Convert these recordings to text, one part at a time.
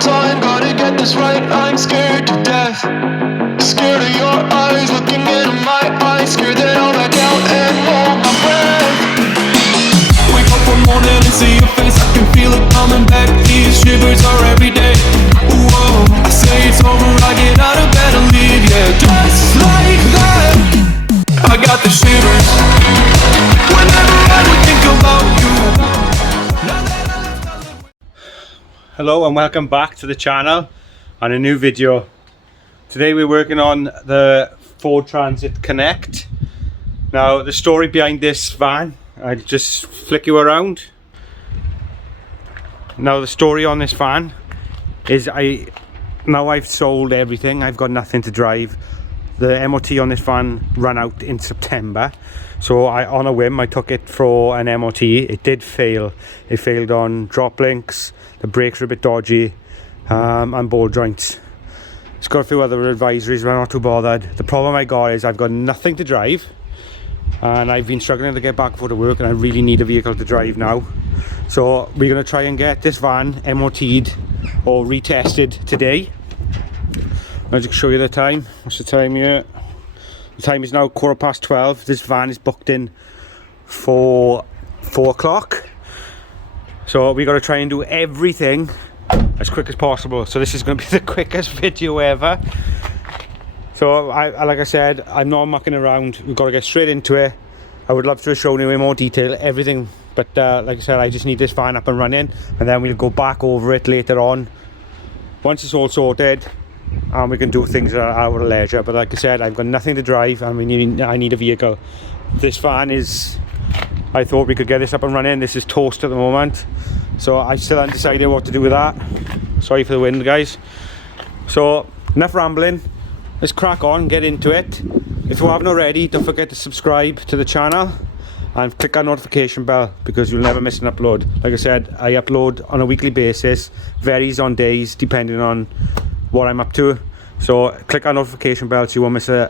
time, gotta get this right. I'm scared to death. Scared of your eyes looking into my eyes. Scared that I'll back out and hold my breath. Wake up one morning and see your face. I can feel it coming back. These shivers are every day. Whoa, I say it's over, I get out of bed and leave. Yeah, just like that. I got the shivers whenever I would think about you. Hello and welcome back to the channel and a new video. Today we're working on the Ford Transit Connect. Now the story behind this van, I'll just flick you around. Now the story on this van is I've sold everything. I've got nothing to drive. The MOT on this van ran out in September, so on a whim I took it for an MOT. It did fail. It failed on drop links, the brakes were a bit dodgy, and ball joints. It's got a few other advisories, but I'm not too bothered. The problem I got is I've got nothing to drive, and I've been struggling to get back for to work, and I really need a vehicle to drive now. So we're going to try and get this van MOT'd or retested today. I'll just show you the time. What's the time here? The time is now 12:15. This van is booked in for 4 o'clock. So we got to try and do everything as quick as possible. So this is going to be the quickest video ever. So like I said, I'm not mucking around. We've got to get straight into it. I would love to have shown you in more detail everything, but like I said, I just need this van up and running, and then we'll go back over it later on once it's all sorted, and we can do things at our leisure. But like I said, I've got nothing to drive, and I need a vehicle. This van is, I thought we could get this up and running. This is toast at the moment, so I still haven't decided what to do with that. Sorry for the wind, guys. So enough rambling, let's crack on, get into it. If you haven't already, don't forget to subscribe to the channel and click that notification bell, because you'll never miss an upload. Like I said, I upload on a weekly basis, varies on days depending on what I'm up to. So click that notification bell so you won't miss a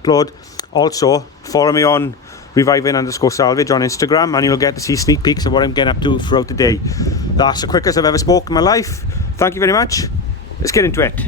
upload. Also follow me on Reviving_Salvage on Instagram, and you'll get to see sneak peeks of what I'm getting up to throughout the day. That's the quickest I've ever spoken in my life. Thank you very much. Let's get into it.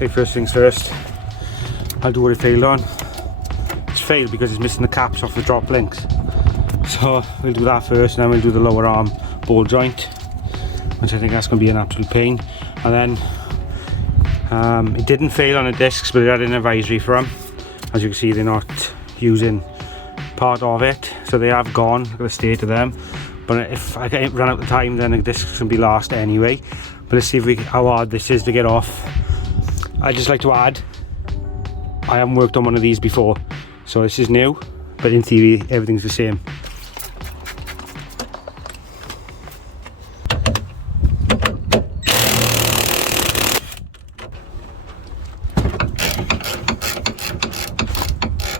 Okay, first things first, I'll do what it failed on. It's failed because it's missing the caps off the drop links. So we'll do that first, and then we'll do the lower arm ball joint, which I think that's going to be an absolute pain. And then it didn't fail on the discs, but it had an advisory for them. As you can see, they're not using part of it, so they have gone. I've got to stay to them. But if I run out of time, then the discs can be lost anyway. But let's see how hard this is to get off. I'd just like to add, I haven't worked on one of these before, so this is new, but in theory everything's the same.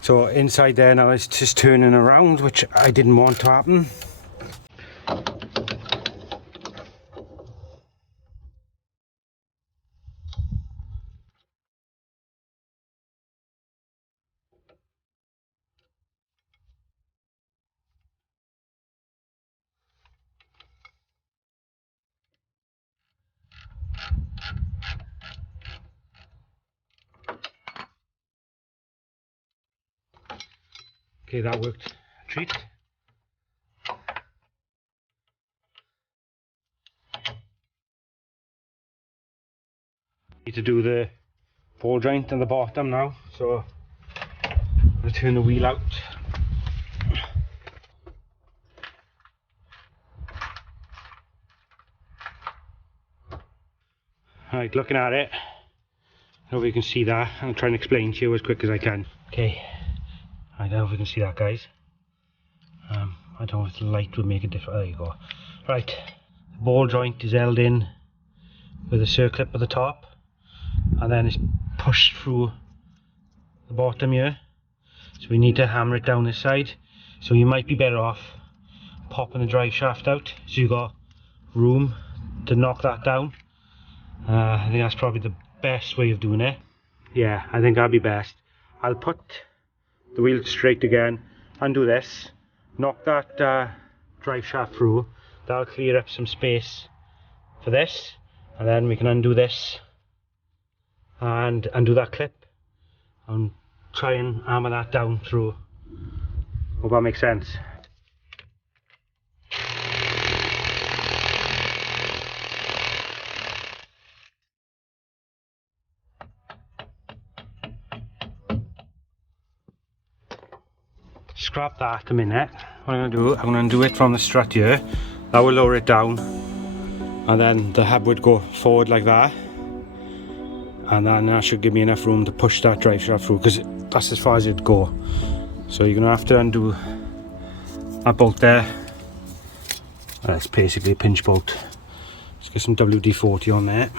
So inside there now it's just turning around, which I didn't want to happen. Okay, that worked a treat. Need to do the ball joint on the bottom now, so I'm going to turn the wheel out. Right, looking at it, hope you can see that. I'll try and explain to you as quick as I can. Okay, I don't know if you can see that, guys. I don't know if the light would make a difference. There you go. Right, the ball joint is held in with a circlip at the top, and then it's pushed through the bottom here. So we need to hammer it down this side. So you might be better off popping the drive shaft out, so you've got room to knock that down. I think that's probably the best way of doing it. Yeah, I think that'd be best. I'll put the wheel straight again, undo this, knock that drive shaft through. That'll clear up some space for this, and then we can undo this and undo that clip and try and hammer that down through. Hope that makes sense. Scrap that a minute. What I'm going to do, I'm going to undo it from the strut here. That will lower it down, and then the hub would go forward like that, and then that should give me enough room to push that drive shaft through, because that's as far as it'd go. So you're going to have to undo that bolt there. That's basically a pinch bolt. Let's get some WD-40 on there.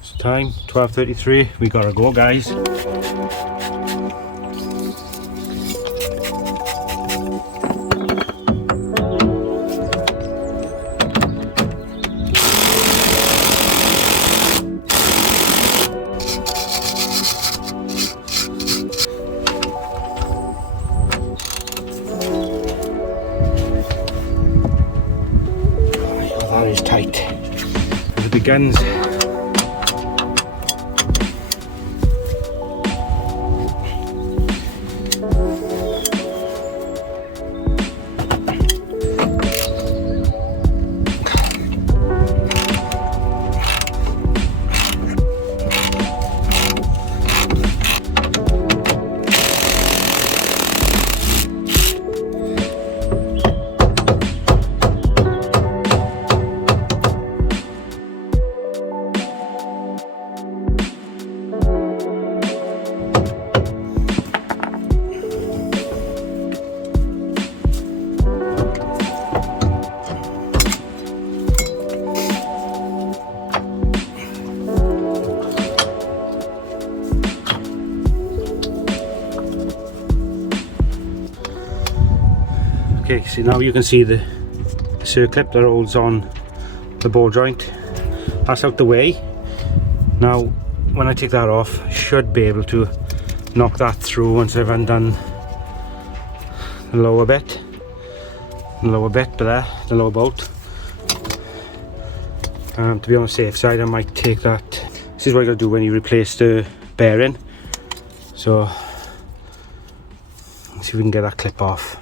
It's time 12:33. We gotta go, guys. That is tight. It begins. Okay, so now you can see the circlip that holds on the ball joint. That's out the way. Now when I take that off, I should be able to knock that through once I've undone the lower bit. The lower bit, but there, the lower bolt. To be on the safe side, I might take that. This is what you gotta do when you replace the bearing. So let's see if we can get that clip off.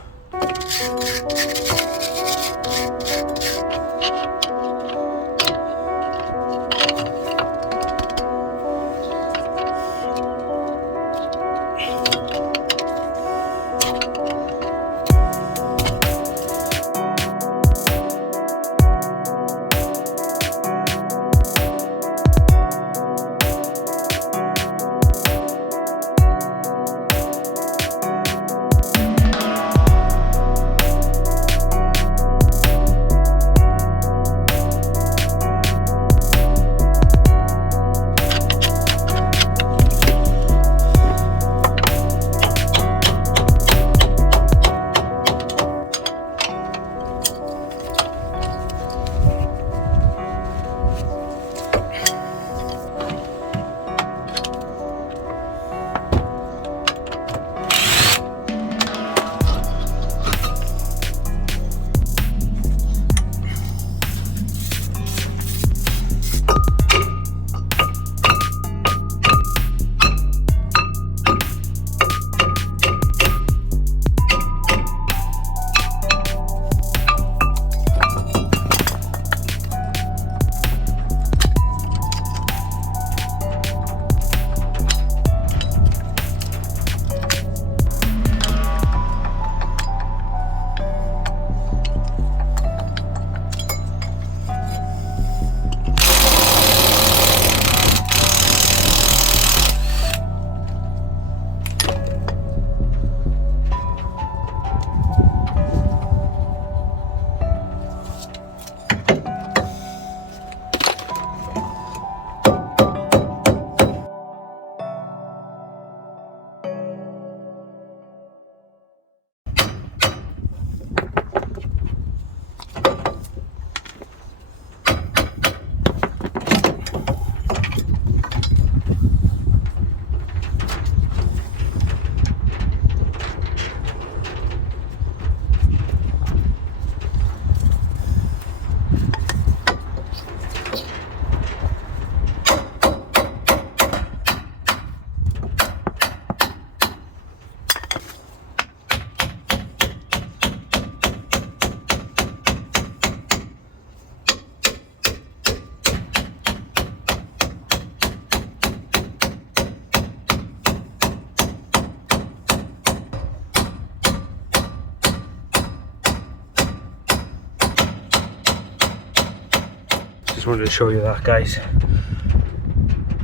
Just wanted to show you that, guys.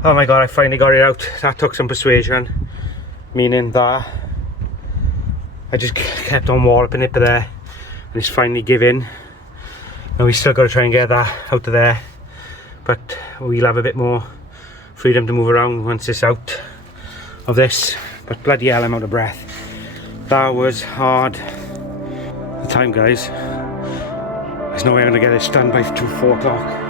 Oh my god, I finally got it out. That took some persuasion, meaning that I just kept on walloping it there, and it's finally given. Now we still got to try and get that out of there, but we'll have a bit more freedom to move around once it's out of this. But bloody hell, I'm out of breath. That was hard. The time, guys, there's no way I'm going to get this done by 4 o'clock.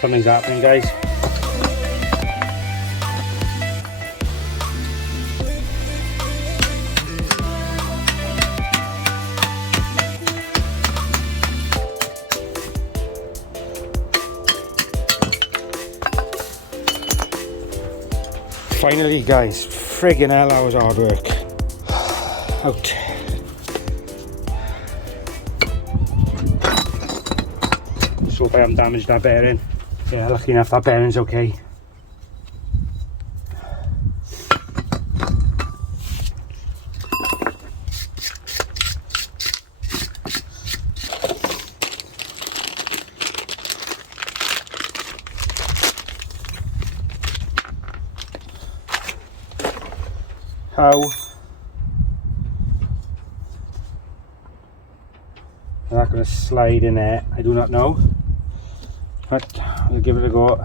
Something's happening, guys. Finally, guys, friggin' hell, that was hard work. Out. Just hope I haven't damaged that bearing. Yeah, lucky enough that bearing's okay. How is that going to slide in there? I do not know, but I'll give it a go.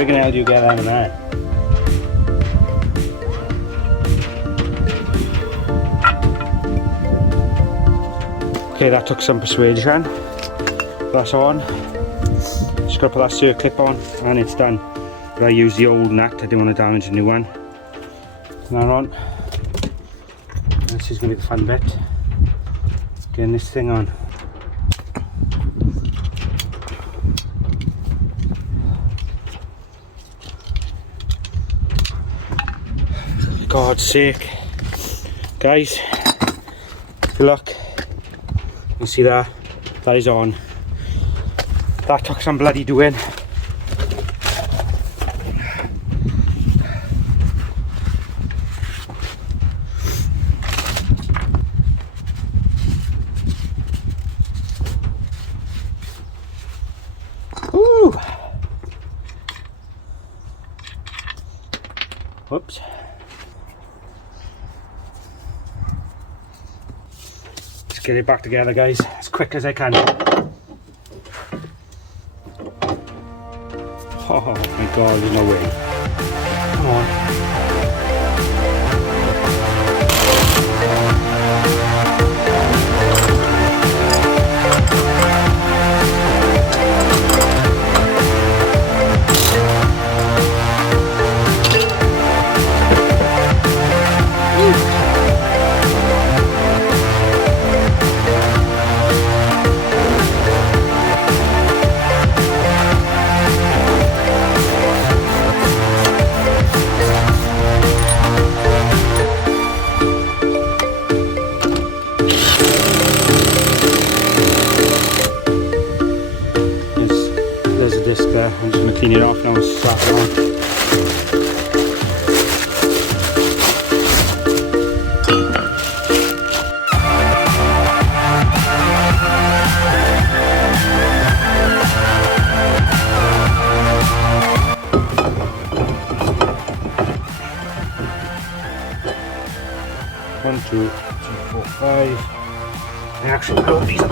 Friggin' hell do you get out of that? Okay, that took some persuasion. That's on. Just gotta put that circlip on and it's done. But I used the old nut, I didn't want to damage the new one. Turn that on. This is gonna be the fun bit. Getting this thing on. God's sake, guys, if you look, you see that is on. That took some bloody doing. Ooh. Whoops. Get it back together, guys, as quick as I can. Oh my god, there's no way. Come on. There's a disc there. I'm just going to clean it off now and slap it on. One, two, three, four, five. I actually load these up.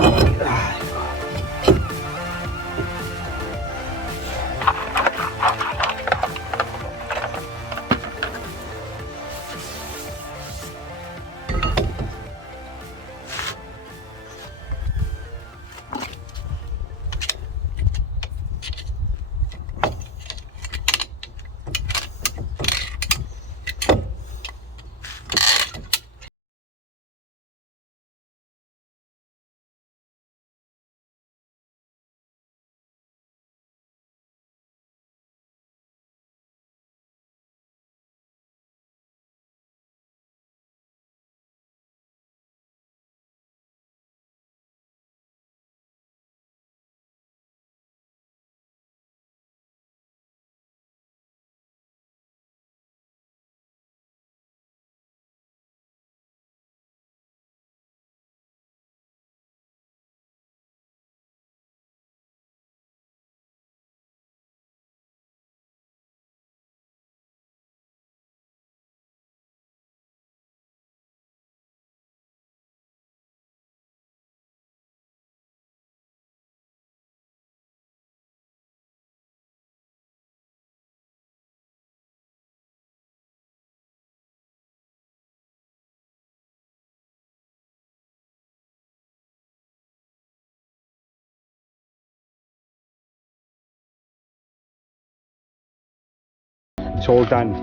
It's all done.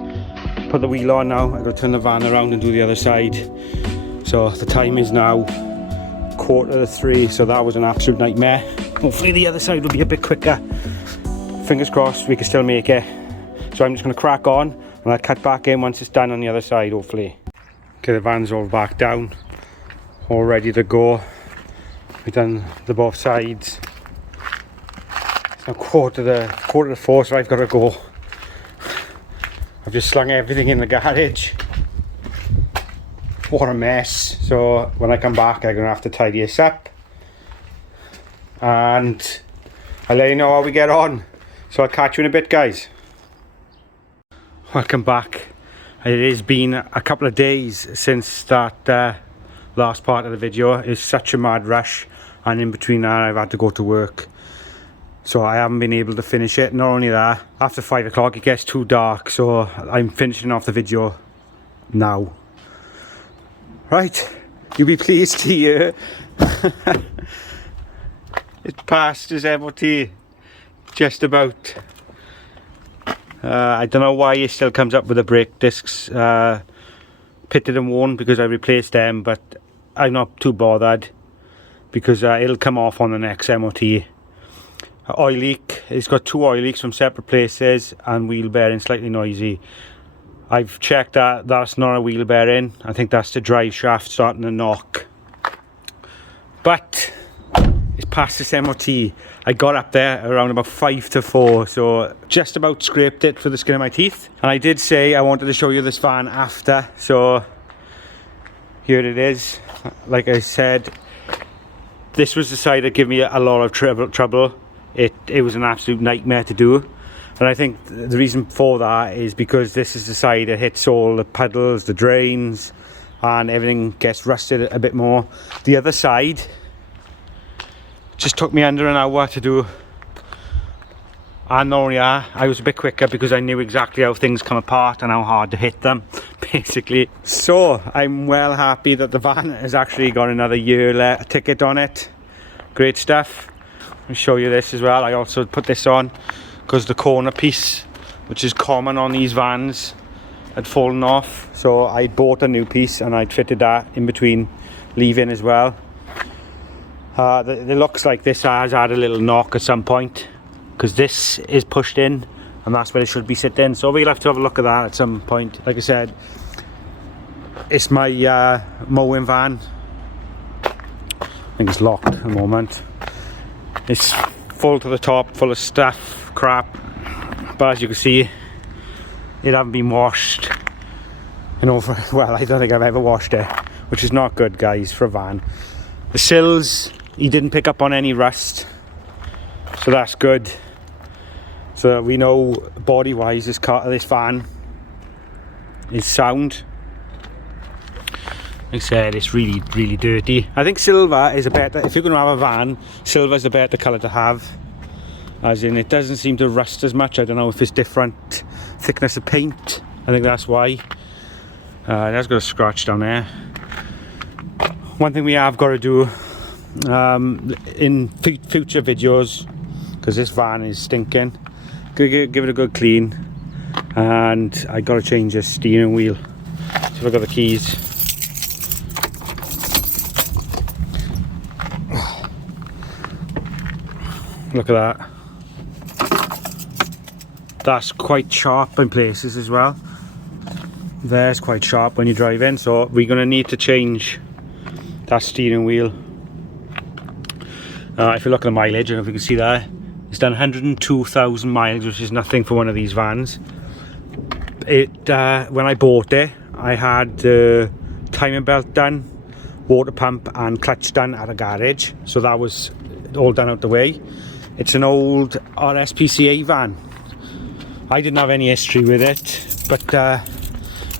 Put the wheel on now. I've got to turn the van around and do the other side. So the time is now 2:45, so that was an absolute nightmare. Hopefully the other side will be a bit quicker. Fingers crossed we can still make it. So I'm just going to crack on and I'll cut back in once it's done on the other side, hopefully. Okay, the van's all back down, all ready to go. We've done the both sides. It's now quarter to 4, so I've got to go. I've just slung everything in the garage. What a mess. So when I come back I'm going to have to tidy this up. And I'll let you know how we get on. So I'll catch you in a bit, guys. Welcome back. It has been a couple of days since that last part of the video. It's such a mad rush, and in between that I've had to go to work. So I haven't been able to finish it. Not only that, after 5 o'clock it gets too dark, so I'm finishing off the video now. Right, you'll be pleased to hear it's past his MOT, just about. I don't know why it still comes up with the brake discs pitted and worn, because I replaced them, but I'm not too bothered because it'll come off on the next MOT. Oil leak, it's got 2 oil leaks from separate places, and wheel bearing slightly noisy. I've checked that that's not a wheel bearing. I think that's the drive shaft starting to knock. But it's past this MOT. I got up there around about 5 to 4, so just about scraped it for the skin of my teeth. And I did say I wanted to show you this van after, so here it is. Like I said, this was the side that gave me a lot of trouble. It was an absolute nightmare to do, and I think the reason for that is because this is the side that hits all the puddles, the drains, and everything gets rusted a bit more. The other side just took me under an hour to do, and not only that, I was a bit quicker because I knew exactly how things come apart and how hard to hit them, basically. So I'm well happy that the van has actually got another year ticket on it. Great stuff. I'll show you this as well. I also put this on because the corner piece, which is common on these vans, had fallen off, so I bought a new piece and I'd fitted that in between leaving as well. It looks like this has had a little knock at some point, because this is pushed in and that's where it should be sitting, so we'll have to have a look at that at some point. Like I said, it's my mowing van. I think it's locked at the moment. It's full to the top, full of stuff, crap, but as you can see, it hasn't been washed in over, well, I don't think I've ever washed it, which is not good, guys, for a van. The sills, he didn't pick up on any rust, so that's good. So we know body wise this van is sound. Like I said, it's really, really dirty. I think silver is a better, if you're going to have a van, silver is a better colour to have. As in, it doesn't seem to rust as much. I don't know if it's different thickness of paint. I think that's why. It has got a scratch down there. One thing we have got to do in future videos, because this van is stinking, give it a good clean. And I got to change the steering wheel. So if I got the keys. Look at that. That's quite sharp in places as well. There's quite sharp when you drive in, so we're going to need to change that steering wheel. If you look at the mileage, I don't know if you can see that, it's done 102,000 miles, which is nothing for one of these vans. When I bought it, I had the timing belt done, water pump and clutch done at a garage, so that was all done out the way. It's an old RSPCA van. I didn't have any history with it, but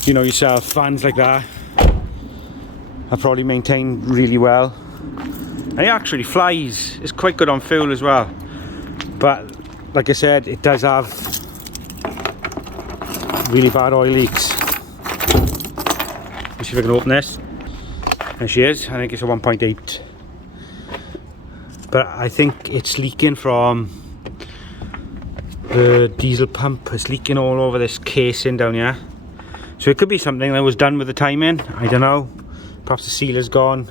you know yourself, vans like that are probably maintained really well. And it actually flies. It's quite good on fuel as well. But like I said, it does have really bad oil leaks. Let's see if I can open this. There she is. I think it's a 1.8. But I think it's leaking from the diesel pump. It's leaking all over this casing down here. So it could be something that was done with the timing. I don't know. Perhaps the sealer's gone.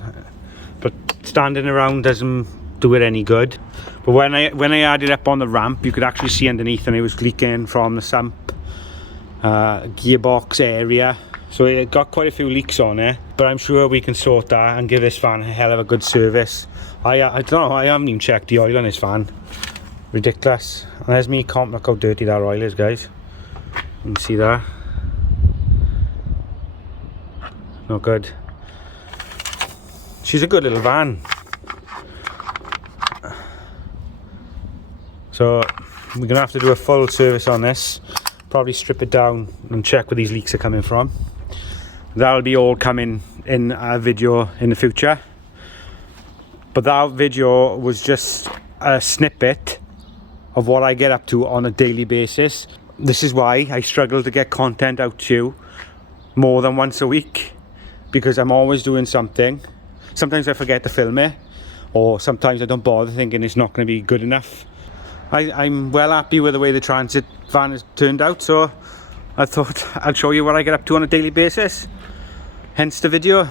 But standing around doesn't do it any good. But when I had it up on the ramp, you could actually see underneath, and it was leaking from the sump, gearbox area. So it got quite a few leaks on it. But I'm sure we can sort that and give this van a hell of a good service. I don't know. I haven't even checked the oil on this van. Ridiculous. And there's me. Can't look how dirty that oil is, guys. You can see that. Not good. She's a good little van. So we're gonna have to do a full service on this. Probably strip it down and check where these leaks are coming from. That'll be all coming in a video in the future. But that video was just a snippet of what I get up to on a daily basis. This is why I struggle to get content out to you more than once a week, because I'm always doing something. Sometimes I forget to film it, or sometimes I don't bother, thinking it's not going to be good enough. I'm well happy with the way the transit van has turned out, so I thought I'll show you what I get up to on a daily basis. Hence the video.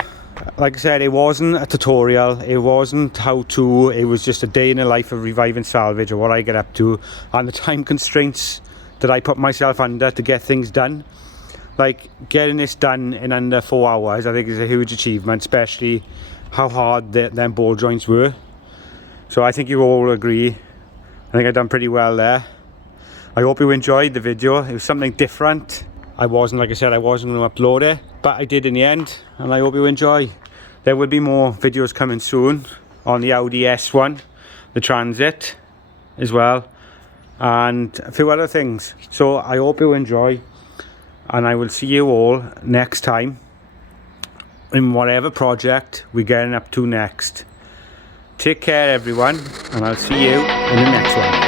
Like I said, it wasn't a tutorial, it wasn't how to, it was just a day in the life of Reviving Salvage, or what I get up to, and the time constraints that I put myself under to get things done. Like, getting this done in under 4 hours, I think is a huge achievement, especially how hard them ball joints were. So I think you all agree. I think I've done pretty well there. I hope you enjoyed the video. It was something different. Like I said, I wasn't going to upload it, but I did in the end, and I hope you enjoy. There will be more videos coming soon on the Audi S1, the Transit as well, and a few other things. So I hope you enjoy, and I will see you all next time in whatever project we're getting up to next. Take care, everyone, and I'll see you in the next one.